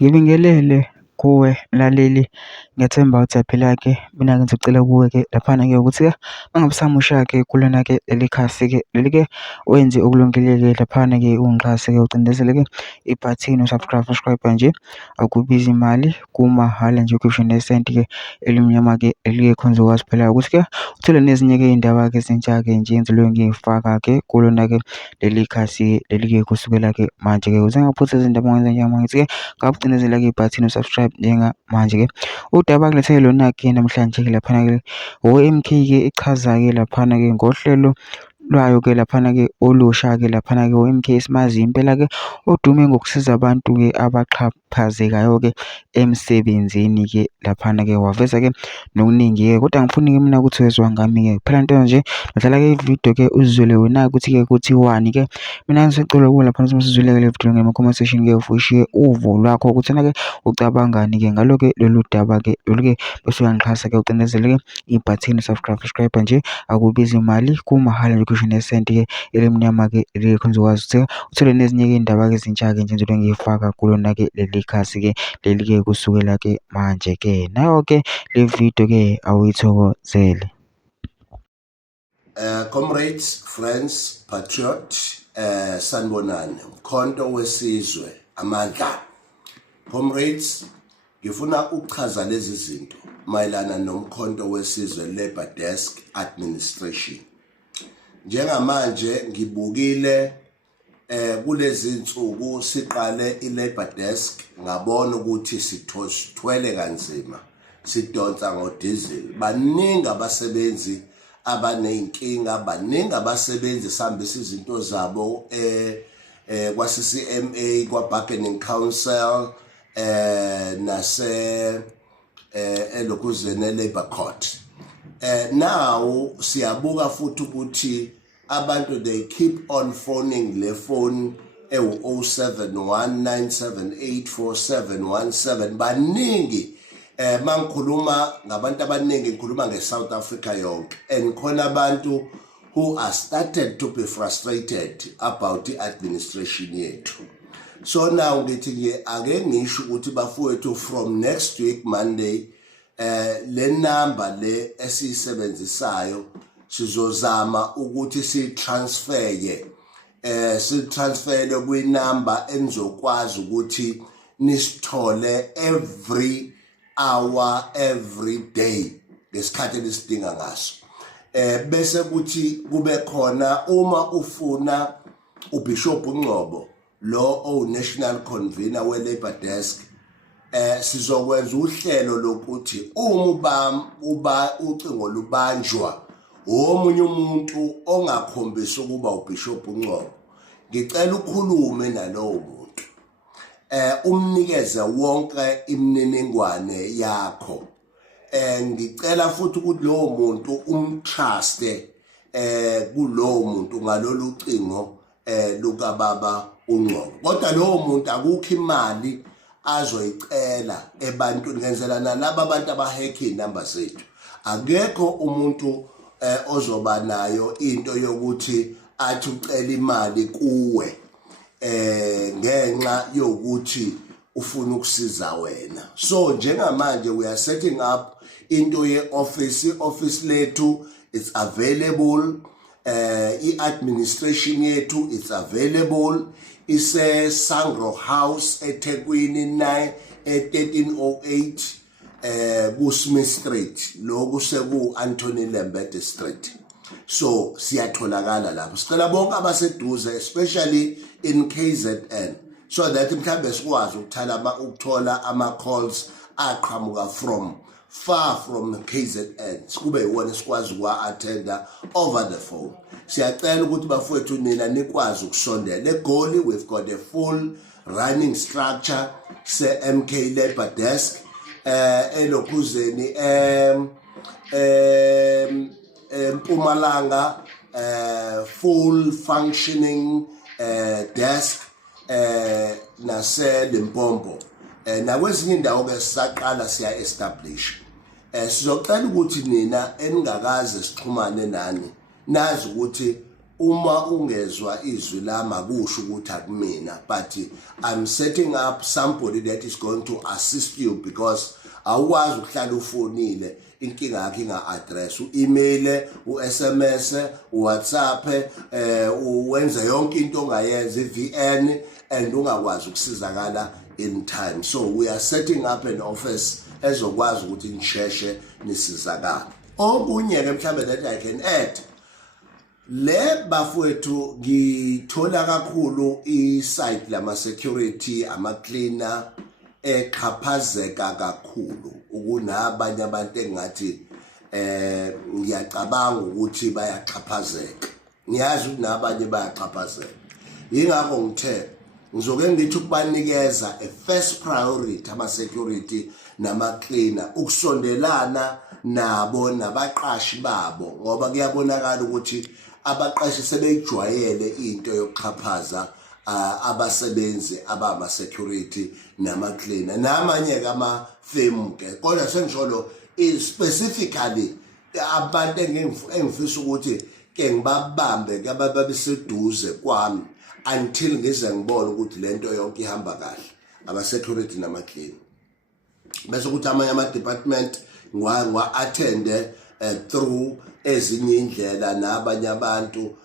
Ngibingelele kuwe mlaleli, ngiyathemba ukuthi uyaphila-ke. Mina-ke ngizocela kuwe-ke laphana-ke ukuthi-ke mangabe usamusha-ke kulona-ke leli khasi-ke leli-ke wenze okulungile-ke laphana-ke ungixhase-ke ucindezele-ke i-button, nje akubizi imali, kumahhala nje ukhiphe nesenti-ke elimnyama-ke elingekho nizokwazi phela ukuthi-ke uthole nezinye-ke iy'ndaba-ke ezintsha-ke nje engizobe ngiy'faka-ke kulona-ke leli khasi leli-ke kusukela-ke manje-ke ukuze ngingaphuthi izindaba ongenza njengamanje-ke ngakugcinezela-ke ibhathini u-subscribe njengamanje-ke. Udaba kulethele lona-ke namhlanje-ke laphana-ke o-M_K-ke ichaza-ke laphana-ke ngohlelo lwayo-ke laphana-ke olusha-ke laphana-ke o-M_K esimaziyo impela-ke odume ngokusiza abantu-ke abaxhaphazekayo-ke emsebenzini-ke laphana-ke waveza-ke nokuningi-ke kodwa angifuni-ke mina ukuthi wezwa ngami-ke kuphela nto nje badlala-ke ividiyo-ke uzizwele wena ukuthi-ke kuthiwani-ke. Mina ngisecela kuwe lapha ukuthi usizwele-ke le video ngema-comment section-ke ushiye uvo lwakho ukuthi-ke ucabangani-ke ngalo-ke lolu daba-ke lolu-ke bese uyangixhasa-ke ucindezele-ke ibhathini subscribe nje akubizi imali kumahhala nje ukhishwe nesenti-ke elimnyama-ke elingekho nizokwazi ukuthi uthole nezinye-ke iy'ndaba-ke ezintsha-ke nje engizobe ngiyifaka kulona-ke leli khasi-ke leli-ke kusukela-ke manje-ke nayo-ke le video-ke awuyithokozele. Comrades, friends, patriot, sanibonani, umkhonto wesizwe, amandla. Comrades, ngifuna ukuchaza lezi zinto mayelana nomkhonto wesizwe Labour Desk Administration. Njengamanje ngibukile kulezi insuku siqale iLabour Desk ngabona ukuthi sithwele kanzima, sidonsa ngodiesel. Baningi abasebenzi abaneyinkinga, baningi abasebenzi sihambisa izinto zabo kwa-CCMA, kwa-Bargaining Council nase elokhuzweni e-Labour Court. Now siyabuka futhi ukuthi abantu they keep on phoning le phone ewu-07197844717 baningi. Mangikhuluma ngabantu abaningi ngikhuluma nge-South Africa yonke, and khona abantu who are started to be frustrated about the administration yethu. So now ngithi nje ake ngisho ukuthi bafowethu from next week Monday le number le esiyisebenzisayo sizozama ukuthi sitransferye kwi-number enizokwazi ukuthi nisithole every hour, every day ngesikhathi esidinga ngaso. Bese kuthi kube khona uma ufuna uBishop Ngcobo lo national convener we-Labour Desk, sizokwenza uhlelo lokuthi uma ucingo lubanjwa omunye umuntu ongakhombisa ukuba uBishop Ngcobo, ngicela ukhulume nalowo muntu, umnikeze wonke imininingwane yakho. Ngicela futhi ukuthi lowo muntu umtruste kulowo muntu ngalolu cingo lukababa uNgcobo. Kodwa lowo muntu akukho imali azoyicela ebantwini, ngenzela nalabo abantu abahekhe iy'namba zethu. Akekho umuntu ozoba nayo into yokuthi athi ucela imali kuwe ngenxa yokuthi ufuna ukusiza wena. So njengamanje we are setting up into office lethu, it's available. I-administration yethu it's available. Ise Sangro House eThekwini 1308 ku-Smith Street, loku seku-Anthony Lembede Street. So siyatholakala lapho. Sicela bonke abaseduze especially in KZN so that mhlambe sikwazi ukuthola ama-calls aqhamuka from far from KZN, sikube yiwona sikwazi ukwa-attenda over the phone. Siyacela ukuthi bafowethu nina nikwazi ukusondela eGoli. We've got a full running structure se-MK Labour Desk elokhuzeni Mpumalanga, full functioning desk nase Limpopo. Nakwezinye indawo-ke sisaqala siya-establish. Sizocela ukuthi nina eningakaze sixhumane nani nazi ukuthi uma ungezwa izwi lami akusho ukuthi akumina, but I'm setting up somebody that is going to assist you, because awukwazi ukuhlala ufonile inkinga yakho inga-address, u-email, u-SMS, u-WhatsApp, uwenza yonke into ongayenza, i-VN, and ungakwazi ukusizakala in time. So we are setting up an office ezokwazi ukuthi nisheshe nisizakala. Okunye-ke mhlawumbe that I can add, le bafowethu ngithola kakhulu i-site lama-security, ama-cleaner eqhaphazeka kakhulu ukunabanye abantu engathi ngiyacabanga ukuthi bayaxhaphazeka. Ngiyazi ukuthi nabanye bayaxhaphazeka, yingakho ngithe ngizoke ngithi ukubanikeza a first priority ama-security nama-cleaner, ukusondelana nabo nabaqashi babo, ngoba kuyabonakala ukuthi abaqashi sebeyijwayele into yokuxhaphaza abasebenzi abama-security nama-cleaner namanye-ke ama-firm ke. Kodwa sengisholo specifically abantu engifisa ukuthi ke ngibabambe ke ababeseduze kwami until ngize ngibone ukuthi lento yonke ihamba kahle, ama-security nama-cleaner. Bese ukuthi amanye ama-department ngwa-attende through ezinye indlela nabanye abantu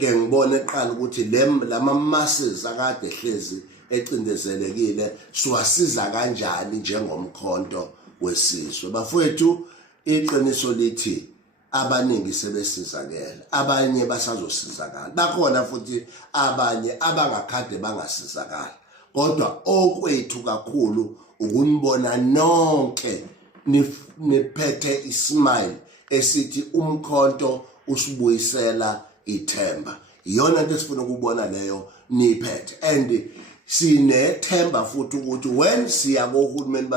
ke ngibone eqala ukuthi lama-masses akade hlezi ecindezelekile siwasiza kanjani njengomkhonto wesizwe. Bafowethu, iqiniso lithi abaningi sebesizakela, abanye basazosizakala, bakhona futhi abanye abangakhade bangasizakala. Kodwa okwethu kakhulu ukunibona nonke niphethe ismile esithi umkhonto usibuyisela ithemba. Iyona into esifuna ukubona leyo niphethe, and sinethemba futhi ukuthi when siya kohulumeni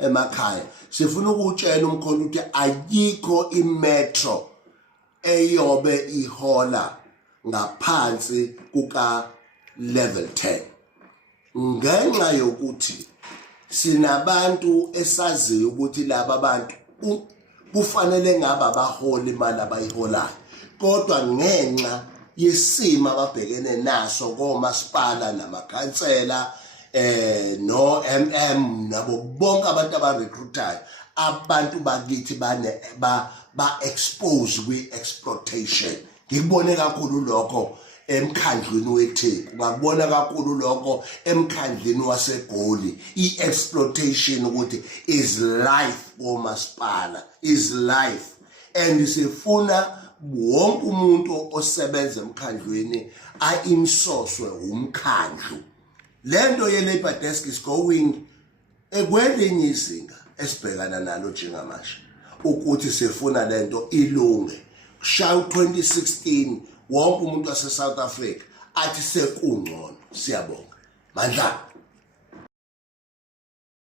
emakhaya sifuna ukutshela umkhonto ukuthi ayikho imetro eyobe ihola ngaphansi kuka level 10, ngenxa yokuthi sinabantu esaziyo ukuthi laba bantu kufanele ngabe abaholi imali abayiholayo, kodwa ngenxa yesimo ababhekene naso komasipala namakhansela no MM nabo bonke abantu abarecruitayo, abantu bakithi ba-expose kwi-exploitation. Ngikubone kakhulu lokho emkhandlwini weTheku, ngakubona kakhulu lokho emkhandlwini waseGoli. I-exploitation ukuthi is life komasipala, is life, and sifuna wonke umuntu osebenza emkhandlwini aimsoswe umkhandlu. Lento ye-labor desk is going ekwelinye izinga esibhekana nalo njengamanje ukuthi sifuna lento ilunge. Shaya 2016 wonke umuntu wase South Africa athi sekungcono. Siyabonga. Mandla.